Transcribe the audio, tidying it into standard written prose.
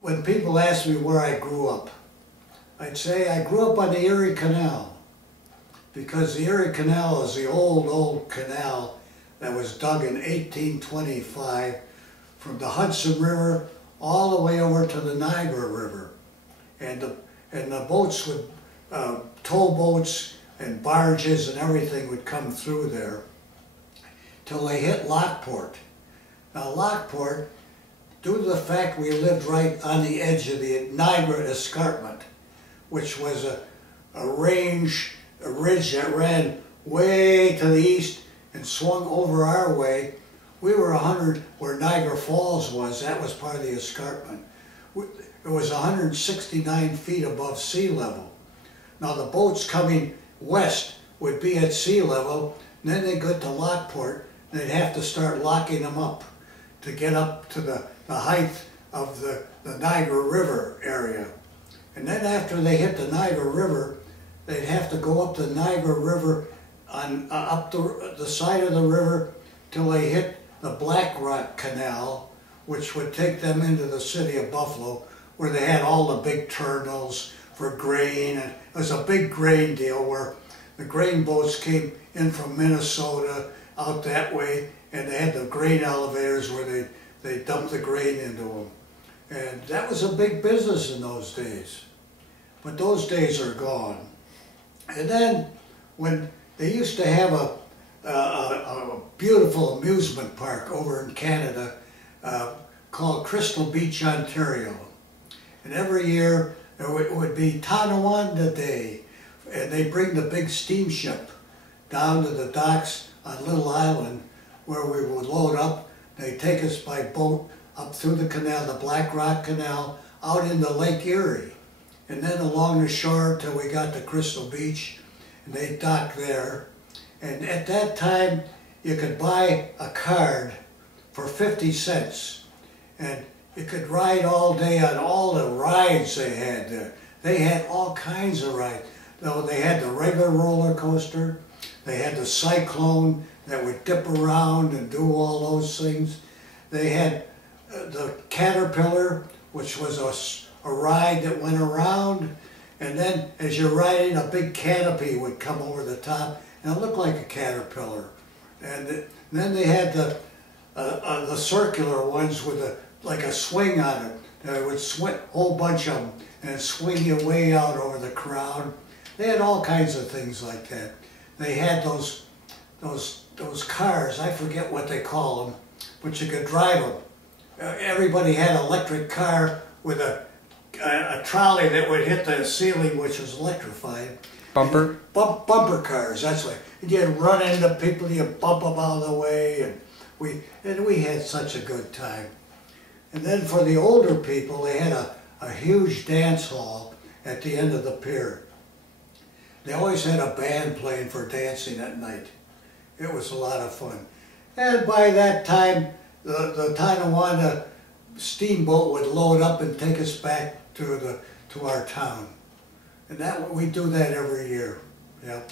When people ask me where I grew up, I'd say I grew up on the Erie Canal, because the Erie Canal is the old canal that was dug in 1825 from the Hudson River all the way over to the Niagara River. And the boats would, towboats and barges and everything would come through there till they hit Lockport. Now Lockport, due to the fact we lived right on the edge of the Niagara Escarpment, which was a ridge that ran way to the east and swung over our way. We were 100, where Niagara Falls was, that was part of the escarpment. It was 169 feet above sea level. Now the boats coming west would be at sea level, and then they go to Lockport, and they'd have to start locking them up to get up to the height of the Niagara River area. And then after they hit the Niagara River, they'd have to go up the Niagara River on up the side of the river till they hit the Black Rock Canal, which would take them into the city of Buffalo, where they had all the big terminals for grain. And it was a big grain deal where the grain boats came in from Minnesota out that way, and they had the grain elevators where they dumped the grain into them. And that was a big business in those days. But those days are gone. And then when they used to have a beautiful amusement park over in Canada called Crystal Beach, Ontario. And every year it would be Tonawanda Day, and they bring the big steamship down to the docks on Little Island where we would load up. They take us by boat up through the canal, the Black Rock Canal, out into Lake Erie, and then along the shore till we got to Crystal Beach, and they docked there. And at that time, you could buy a card for 50 cents, and you could ride all day on all the rides they had there. They had all kinds of rides. They had the regular roller coaster, they had the cyclone that would dip around and do all those things. They had the Caterpillar, which was a ride that went around, and then as you're riding, a big canopy would come over the top, and it looked like a caterpillar. And then they had the circular ones with like a swing on it. They would swing, a whole bunch of them, and swing you way out over the crowd. They had all kinds of things like that. They had those cars, I forget what they call them, but you could drive them. Everybody had an electric car with a trolley that would hit the ceiling, which was electrified. Bumper? Bumper cars, that's right. And you'd run into people, you'd bump them out of the way, and we had such a good time. And then for the older people, they had a huge dance hall at the end of the pier. They always had a band playing for dancing at night. It was a lot of fun. And by that time, the Tonawanda steamboat would load up and take us back to our town. And we do that every year. Yep.